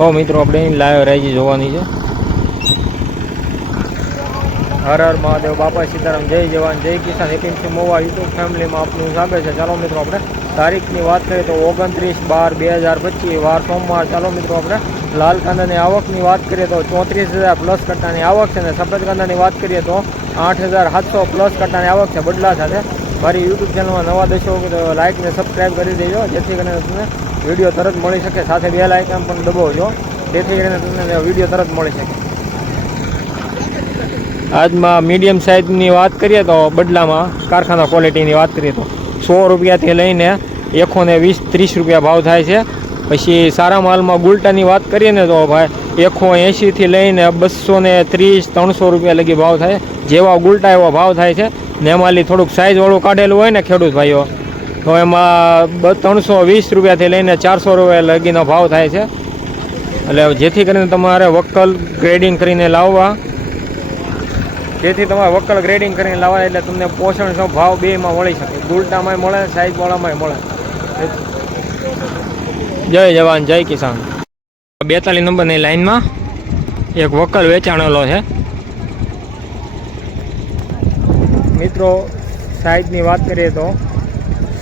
મિત્રો આપણે લાઈવ રાઈજી જોવાની છે। હર હર મહાદેવ, બાપા સીતારામ, જય જવાન જય કિસાન, એપીએમસી મહુવા યુટ્યુબ ફેમિલીમાં આપનું સ્વાગત છે। ચાલો મિત્રો આપણે તારીખની વાત કરીએ તો 29/12/2025 વાર સોમવાર। ચાલો મિત્રો આપણે લાલ કાંદાની આવકની વાત કરીએ તો 34,000 પ્લસ કટ્ટાની આવક છે અને સફેદ કાંદાની વાત કરીએ તો 8,700 પ્લસ કટ્ટાની આવક છે બદલા સાથે। મારી યુટ્યુબ ચેનલમાં નવા દર્શકો તો લાઇક ને સબસ્ક્રાઈબ કરી દેજો, જેથી કરીને તમને વિડીયો તરત મળી શકે। સાથે બેલ આઇકન પણ દબાવજો, જેથી કરીને તમને વિડીયો તરત મળી શકે। આજમાં મીડિયમ સાઇઝની વાત કરીએ તો બદલામાં કારખાના ક્વોલિટીની વાત કરીએ તો 100 રૂપિયાથી લઈને 120-130 રૂપિયા ભાવ થાય છે। પછી સારા માલમાં ગુલટાની વાત કરીએ ને તો ભાઈ 180થી લઈને 230-300 રૂપિયા લગી ભાવ થાય। જેવા ગુલટા એવો ભાવ થાય છે ને એમાંથી થોડુંક સાઇઝવાળું કાઢેલું હોય ને ખેડૂત ભાઈઓ તો એમાં 320 રૂપિયાથી લઈને 400 રૂપિયા લગીનો ભાવ થાય છે। એટલે જેથી કરીને તમારે વક્કલ ગ્રેડિંગ કરીને લાવવા, જેથી તમારે વક્કલ ગ્રેડિંગ કરીને લાવવા એટલે તમને પોષણનો ભાવ બેમાં મળી શકે, ગુલટામાંય મળે, સાઇઝવાળામાંય મળે। જય જવાન જય કિસાન। 42 નંબરની લાઇનમાં એક વક્કલ વેચાણેલો છે મિત્રો। સાઇઝની વાત કરીએ તો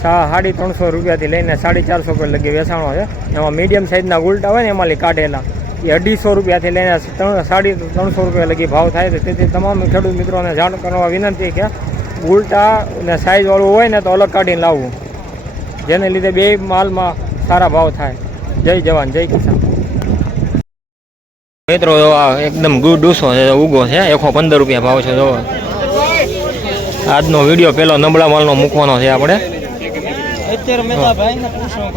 350 રૂપિયાથી લઈને 450 રૂપિયા લગી વેચાણો છે। એમાં મીડિયમ સાઇઝના ગુલટા હોય ને એમાંથી કાઢેલા એ 250 રૂપિયાથી લઈને 350 રૂપિયા લગી ભાવ થાય છે। તેથી તમામ ખેડૂત મિત્રોને જાણ કરવા વિનંતી કે ગુલટા અને સાઇઝવાળું હોય ને તો અલગ કાઢીને લાવવું, જેને લીધે બે માલમાં સારા ભાવ થાય। જય જવાન જય કિસાન। મિત્રો એકદમ ગુડ ડૂસો છે, ઉગો છે, 115 રૂપિયા ભાવ છે। જો આજનો વિડીયો પેલો નબળા માલનો મૂકવાનો છે આપણે,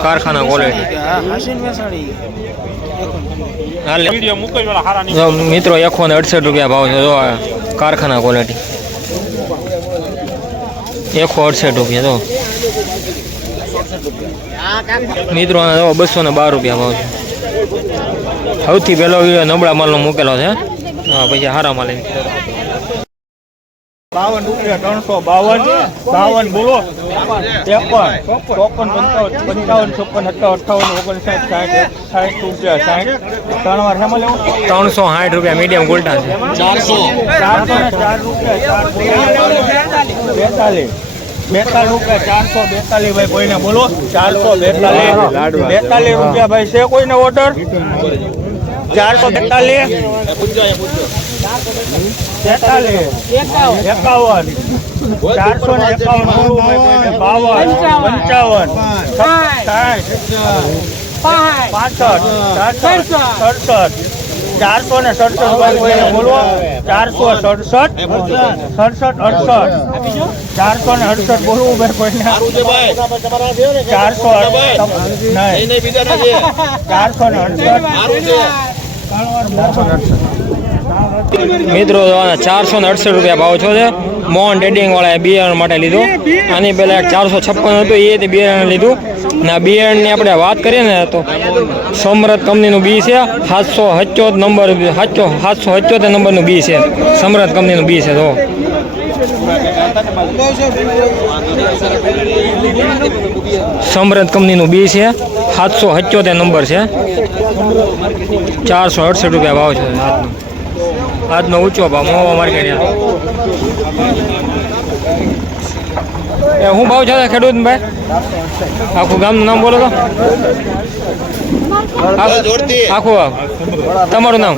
કારખાના ક્વોલિટી મિત્રો 168 રૂપિયા ભાવ છે। જો કારખાના ક્વોલિટી 168 રૂપિયા। જો મિત્રો 212 રૂપિયા ભાવ છે। સૌથી પહેલો વિડીયો નબળા માલનો મૂકેલો છે, પછી હારા માલ 52 રૂપિયા 352 52 બોલો 53 54 55 56 57 58 59 60 રૂપિયા 60 ત્રણ વાર હેમાં લેવું 360 રૂપિયા મીડિયમ ગોલ્ટા છે। 404 રૂપિયા 42 રૂપિયા 442 ભાઈ કોઈને બોલો 442 રૂપિયા ભાઈ છે કોઈને ઓર્ડર 442 468 બોલવું ભાઈ કોઈને 468 મિત્રો 468 રૂપિયા ભાવ છો છે। મોહન ટ્રેડિંગ વાળાએ બિયારણ માટે લીધું, આની પહેલાં 456 હતું એ બિયારણ લીધું ને બિયારણની આપણે વાત કરીએ ને તો સમરથ કંપનીનું બી છે, 777 નંબર 777 નંબરનું બી છે, સમરથ કંપનીનું બી છે। તો સમરથ કંપનીનું બી છે, 777 નંબર છે, 468 રૂપિયા ભાવ છે આજનો ઊંચો ભાવ મહુવા માર્કેટ। શું ભાવ છે ખેડૂત ભાઈ? આખું ગામનું નામ બોલો તો, આખું તમારું નામ?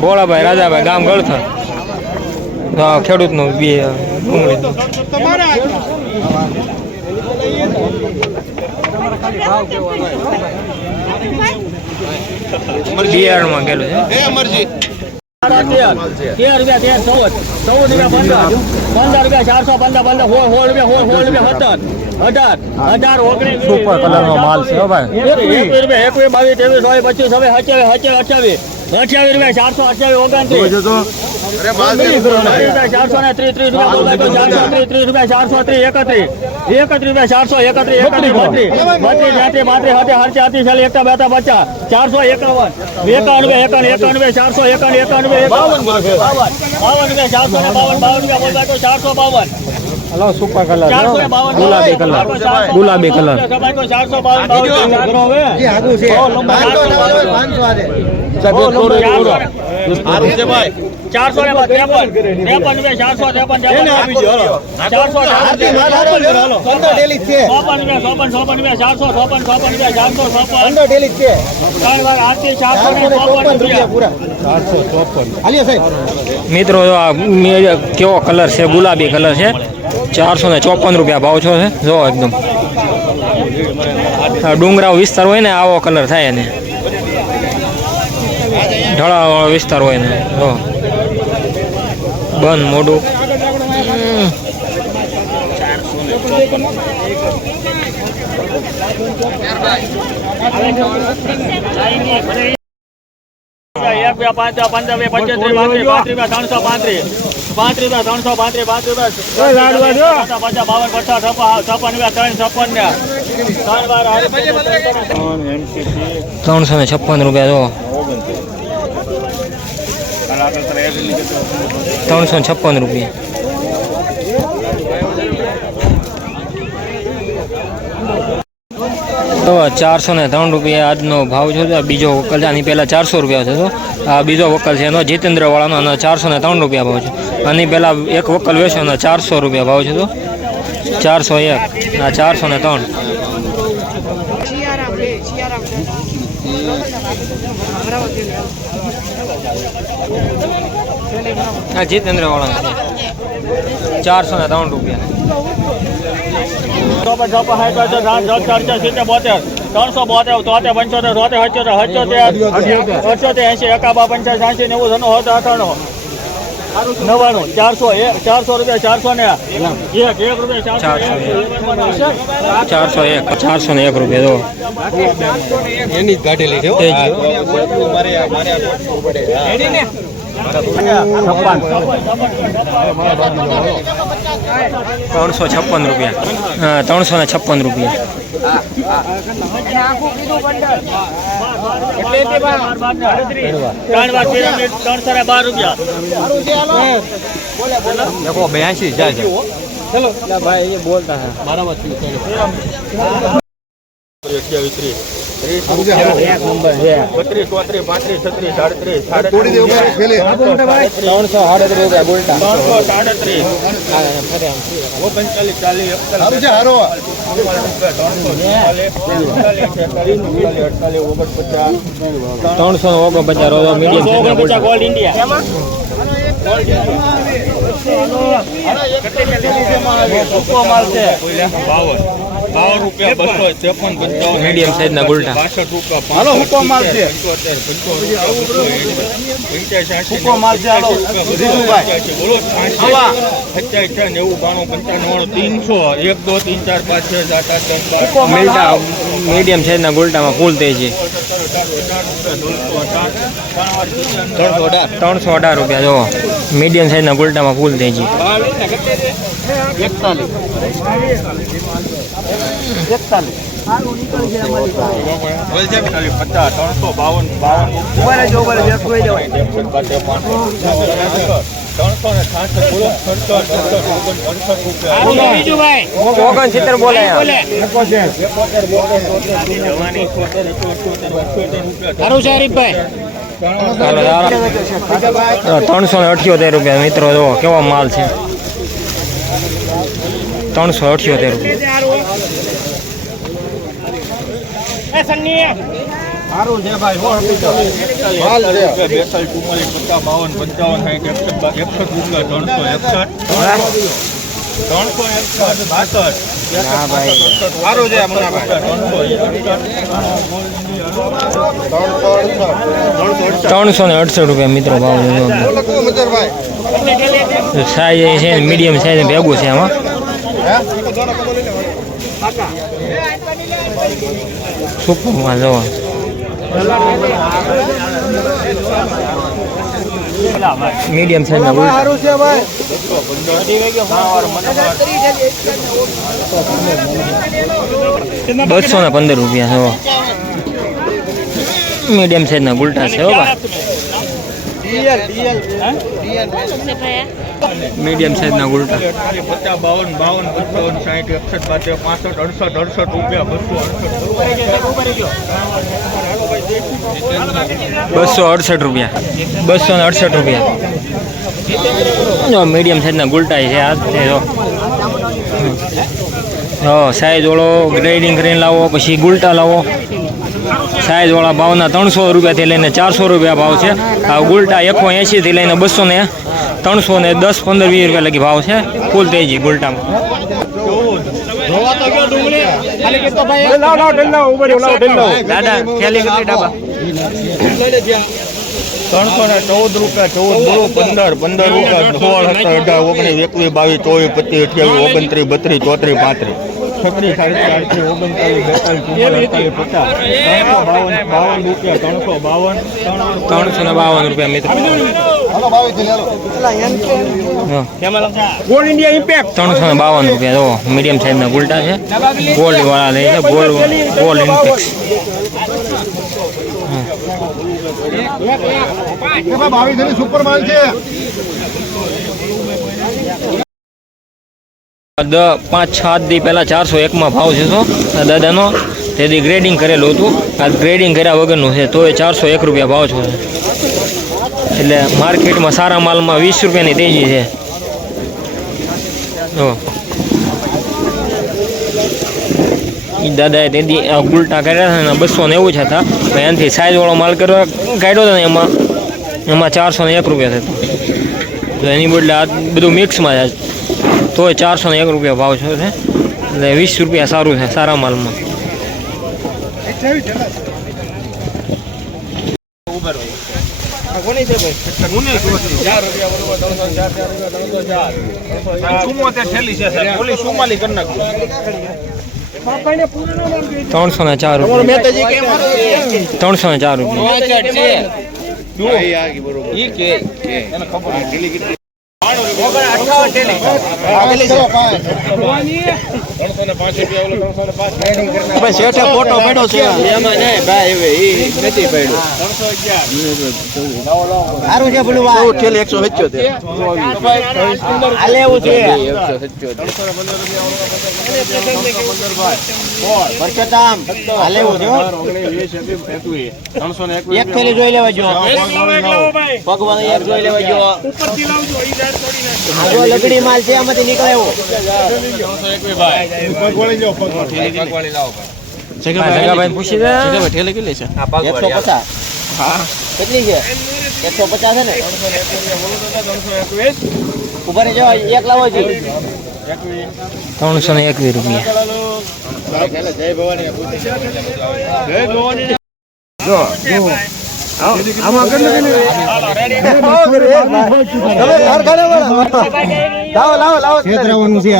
ભોળાભાઈ રાજાભાઈ, ગામ ગળથર, ખેડૂતનું બી બિયારણમાં ગયેલું છે। 13 રૂપિયા 14 રૂપિયા 15 રૂપિયા 415 16 રૂપિયા 18 19 સુપર કલરનો માલ છે ભાઈ। 21 રૂપિયા 22 23 24 25 28 રૂપિયા 428 29 430 રૂપિયા 430 રૂપિયા 431 451 હલો સુપર કલર 452 ગુલાબી કલર ગુલાબી કલર 454 મિત્રો આ કેવો કલર છે ગુલાબી કલર છે 454 રૂપિયા ભાવ છો છે જો એકદમ ડુંગરાવ વિસ્તાર હોય ને આવો કલર થાય એને ઢળાવાળો વિસ્તાર હોય ને જો બંધ મોઢું એક બે પાંચ 15 બે 25 335 ₹356 રૂપિયા જો 356 રૂપિયા તો 403 રૂપિયા આજનો ભાવ છે બીજો વકલ છે આની પહેલાં 400 રૂપિયા છે તો આ બીજો વકલ છે એનો જીતેન્દ્રવાળાનો અને 403 રૂપિયા ભાવ છે આની પહેલાં એક વકલ વેચ્યો એનો 400 રૂપિયા ભાવ છે તો 401 આ 403 આ જીતેન્દ્રવાળાનો 403 રૂપિયા 401 રૂપિયા તો એની જ કાઢેલી છે 356 રૂપિયા 356 રૂપિયા देखो 82 જાય છે ચલો ભાઈ એ બોલતા હે મારામાં થયું 30 એક નંબર છે 32 33 35 36 37 થોડી દે ઉપર ફેલે 338 રૂપિયા બોલતા 338 39 40 હારો 349 medium gold India medium size ના ગુલટા હાલો હુકો માલ છે હુકો માલ છે હાલો જીતુભાઈ બોલો 85 90 92 95 300 1 2 3 4 5 6 7 8 મિલટા મીડિયમ સાઈઝ ના ગુલટામાં ફૂલ થઈ છે 318 રૂપિયા જો મીડિયમ સાઈઝ ના ગુલટામાં ફૂલ થઈ છે 369 બોલે સારું છે હરીફભાઈ 378 રૂપિયા મિત્રો જો કેવો માલ છે 378 રૂપિયા સારું છે ભાઈ માલ છે 42 44 55 52 સારું છે ₹368 રૂપિયા મિત્રો ભાવ સાઈઝ છે મીડિયમ સાઈઝ ભેગું છે આમાં સુપર માલ જોવા મીડિયમ સાઈઝ ના ગુલટા સારું છે ભાઈ 215 રૂપિયા જો મીડિયમ સાઈઝ ના ગુલટા છે હો ભાઈ મીડિયમ સાઈઝના ગુલટા 50, 52, 55, 60, 61, 62, 65, 68 રૂપિયા, 268 રૂપિયા. જો મીડિયમ સાઈઝના ગુલટા છે આ છે જો. સાઈઝ વાળો ગ્રેડિંગ કરીને લાવો, પછી ગુલટા લાવો. સાઈઝ વાળા ભાવના 300 રૂપિયાથી લઈને 400 રૂપિયા ભાવ છે. આ ગુલટા 180 થી લઈને 200 ને 300 ને 10, 15, 20 રૂપિયા લગી ભાવ છે. ફૂલ તેજી ગુલટામાં. દાદા ખેલી કેટલી ડાબા? 314 રૂપિયા, 14, 15, 15 રૂપિયા, 16, 17, 18, 19, 20, 21, 22, 23, 24, 25, 36, 352 રૂપિયા મિત્રો. ગોલ્ડ ઇન્ડિયા ઇમ્પેક્ટ 352 રૂપિયા. જો મીડિયમ સાઈઝના ગુલટા છે. ગોલ્ડ વાળા લે છે. Gold impact. સુપર માલ છે. 5-6 દી પહેલા 401 ભાવ છે તો દાદાનો. તેથી ગ્રેડિંગ કરેલું હતું. આ ગ્રેડિંગ કર્યા વગરનું છે તો એ 401 રૂપિયા ભાવ છે. એટલે માર્કેટમાં સારા માલમાં 20 રૂપિયાની તેજી છે. જો એ દાદાએ તેથી ગુલટા કર્યા હતા ને 290 જ હતા. એનાથી સાઈઝવાળો માલ કાઢ્યો હતો ને એમાં 401 રૂપિયા થતો. તો એની બદલે આ બધું મિક્સમાં જ તોય 401 રૂપિયા ભાવ છે. એટલે 20 રૂપિયા સારું છે સારા માલમાં. ત્રણસો ને 4 રૂપિયા. 304 રૂપિયા. શેઠે ફોટો પડ્યો છે એમાં નહીં ભાઈ નથી પડ્યો. સારું છે પેલું 177 હાલે એવું છે. 177 હાલે એવું છે. એક થેલી જોઈ લેવા જો. ભગવાન એક જોઈ લેવા જો. આ લગડી માલ છે આમાંથી નીકળે એવો. જગાભાઈ પૂછી દે ઠેલી કેટલી છે? 150. હા કેટલી છે? 150 છે ને. ઉભા રહી જાઓ એક લાવો છે. 321 રૂપિયા. આમાં છેતરાવાનું છે.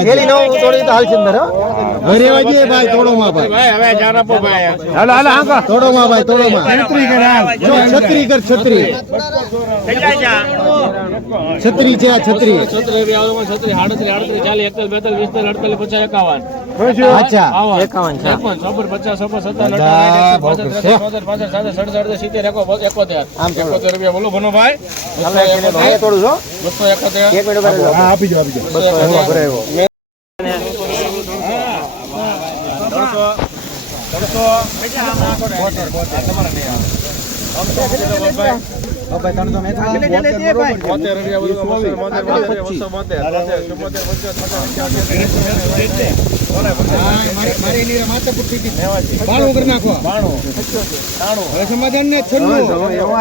ઘરે વાજીએ ભાઈ તોડોમાં ભાઈ. તોડોમાં ભાઈ તોડોમાં. છત્રી કર છત્રી. છત્રી છે આ છત્રી. અચ્છા 51 રૂપિયા બોલો ભનો ભાઈ. આપી દો આપી દો.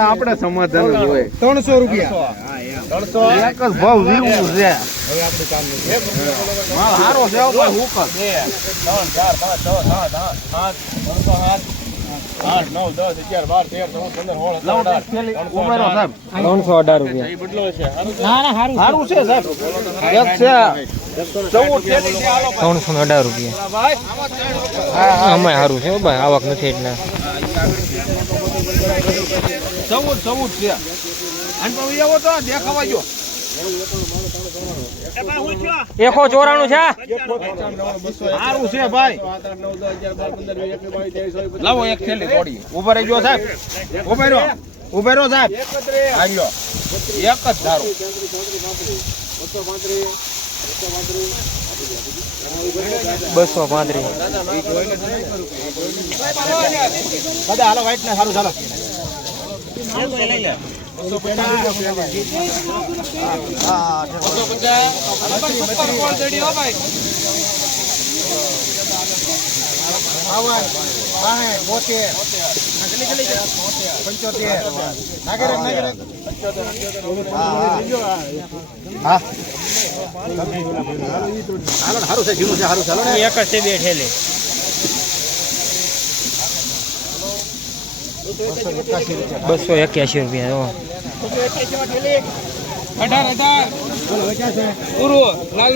આપણે સમાધાન હોય 300 રૂપિયા. 300 એક જ ભાવ વીવું છે. સારો છે 2, 8, 9, 10, 11, 12, 13, 14, 15, 16, 17, 18 318 રૂપિયા. સારું છે સાહેબ. એક છે 318 રૂપિયા. આમાં સારું છે ભાઈ, આવક નથી એટલે 14 છે. અને પછી એવો તો દેખાવા જો 194 છે. સારું છે ભાઈ. લાવો એક થેલી તોડી. ઉભા રહેજો સાહેબ. ઉભા રહો સાહેબ. આવ્યો એક જ ધારો. 235. બધા હાલો વાઈટ ને સારું ચાલો સારું છે ઘીનું છે સારું ચાલો ને એક જ છે બે ઠેલી 281 રૂપિયા. જો. 18 પૂરું લાલ